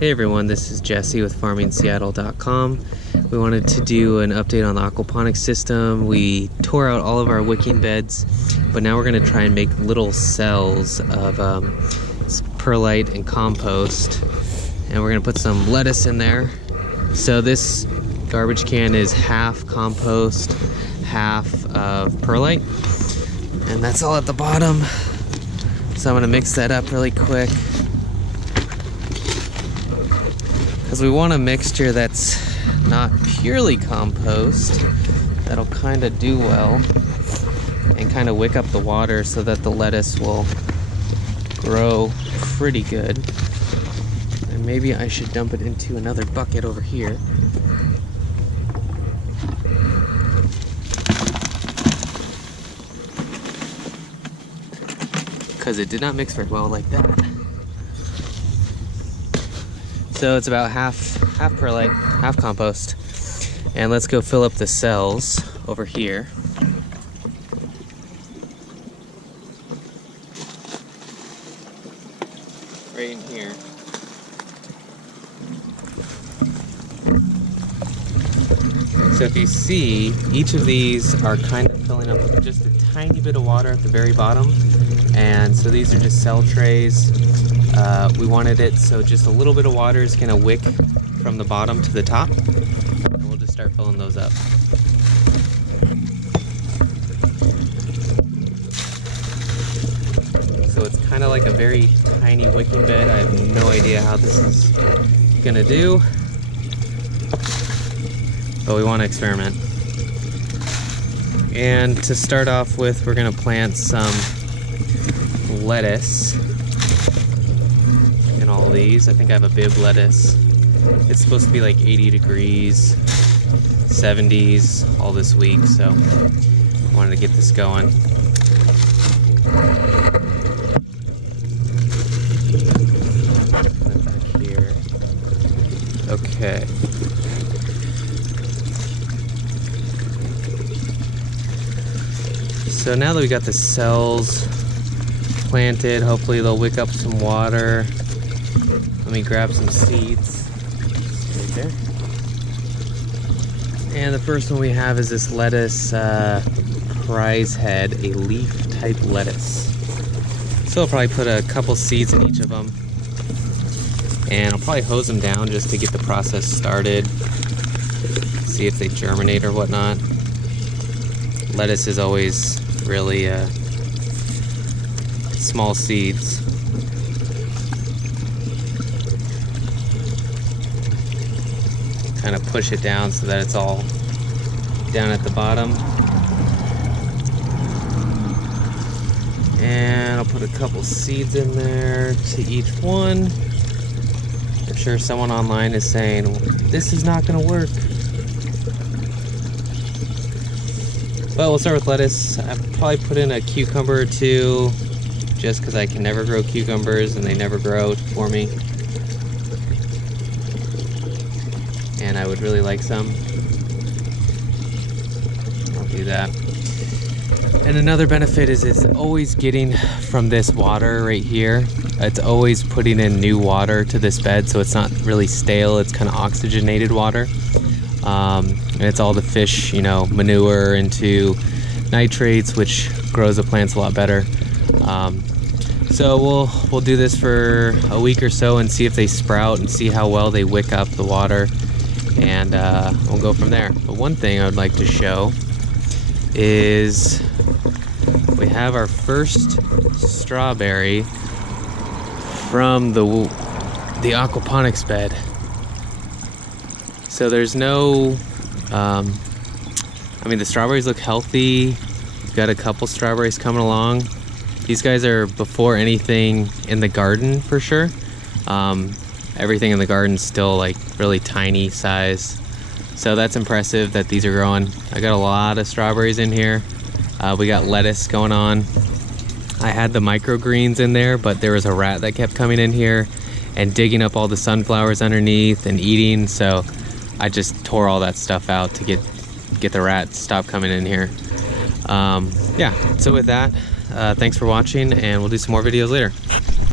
Hey everyone, this is Jesse with farmingseattle.com. We wanted to do an update on the aquaponics system. We tore out all of our wicking beds, but now we're going to try and make little cells of perlite and compost, and we're going to put some lettuce in there. So this garbage can is half compost, half of perlite, and that's all at the bottom. So I'm going to mix that up really quick, because we want a mixture that's not purely compost, that'll kind of do well and kind of wick up the water so that the lettuce will grow pretty good. And maybe I should dump it into another bucket over here. Because it did not mix very well like that. So it's about half perlite, half compost. And let's go fill up the cells over here. Right in here. So if you see, each of these are kind of filling up with just a tiny bit of water at the very bottom. And so these are just cell trays. We wanted it so just a little bit of water is gonna wick from the bottom to the top. And we'll just start filling those up. So it's kind of like a very tiny wicking bed. I have no idea how this is gonna do, but we want to experiment. And to start off with, we're gonna plant some lettuce in all of these. I think I have a bib lettuce. It's supposed to be like 80 degrees, 70s all this week, so I wanted to get this going. Put it back here. Okay. So now that we got the cells planted, hopefully they'll wick up some water. Let me grab some seeds right there. And the first one we have is this lettuce prize head, a leaf type lettuce. So I'll probably put a couple seeds in each of them, and I'll probably hose them down just to get the process started, see if they germinate or whatnot. Lettuce is always really small seeds. Kind of push it down so that it's all down at the bottom. And I'll put a couple seeds in there to each one. I'm sure someone online is saying, this is not gonna work. But we'll start with lettuce. I'll probably put in a cucumber or two, just because I can never grow cucumbers and they never grow for me. And I would really like some. I'll do that. And another benefit is it's always getting from this water right here. It's always putting in new water to this bed, so it's not really stale. It's kind of oxygenated water. And it's all the fish, manure into nitrates, which grows the plants a lot better. So we'll do this for a week or so and see if they sprout and see how well they wick up the water, and we'll go from there. But one thing I would like to show is we have our first strawberry from the aquaponics bed. So there's no, the strawberries look healthy. We've got a couple strawberries coming along. These guys are before anything in the garden for sure. Everything in the garden's still like really tiny size. So that's impressive that these are growing. I got a lot of strawberries in here. We got lettuce going on. I had the microgreens in there, but there was a rat that kept coming in here and digging up all the sunflowers underneath and eating. So I just tore all that stuff out to get the rat to stop coming in here. Yeah, so with that, thanks for watching, and we'll do some more videos later.